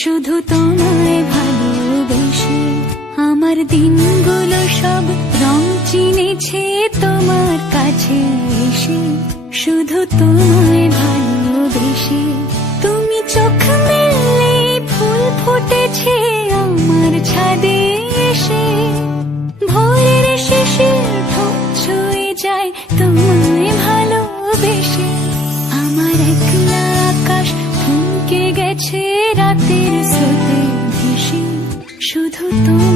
শুধু তোমায় ভালোবেসে আমার দিনগুলো সব রং চিনেছে তোমার কাছে এসে। শুধু তোমায় ভালোবেসে তুমি চোখ মেললে ফুল ফুটেছে আমার ছাদে এসে। ভোরের শেষে ঠোঁট ছুঁয়ে যায় শুধু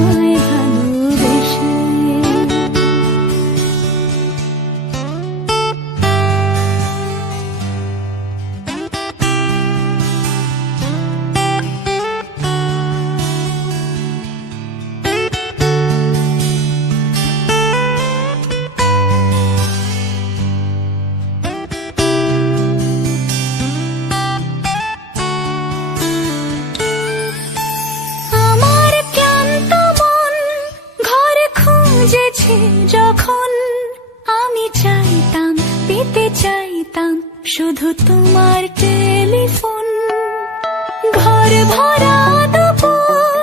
চাইতাম শুধু তোমার টেলিফোন। ঘর ভরা দুপুর,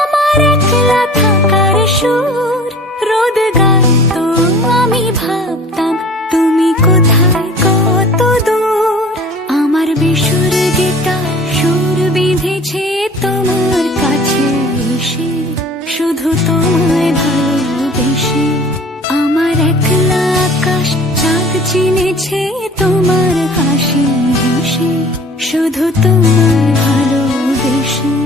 আমার একলা থাকার সুর। রোদ গাইতো, আমি ভাবতাম, তুমি কোথায় কত দূর? আমার বেসুর গিটার সুর বিঁধেছে তোমার কাছে এসে। শুধু তোমায় ভালোবেসে, আমার একলা আকাশ চাঁদ চিনেছে তোমার হাসি হেসে শুধু তোমার ভালোবেসে।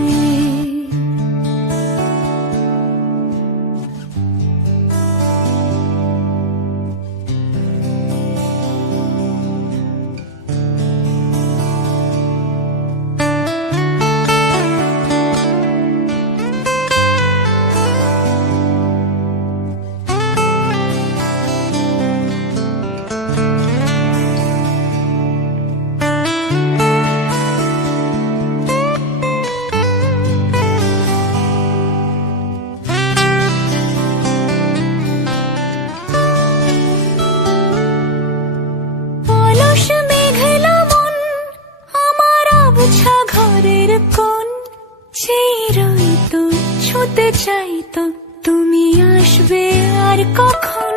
ছুতে চাইতো তুমি আসবে আর কখন?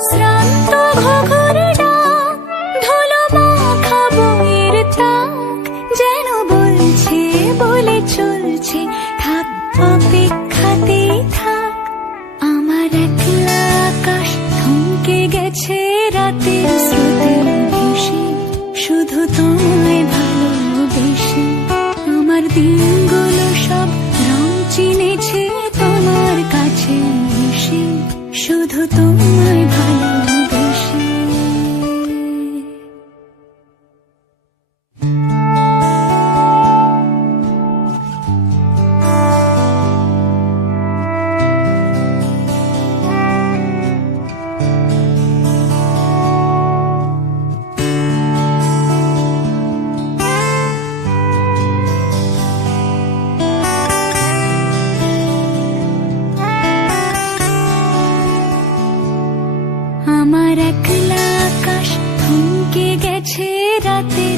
শ্রান্ত ঘঘর এসে শুধু তোমায় একলা আকাশ থমকে গেছে রাতে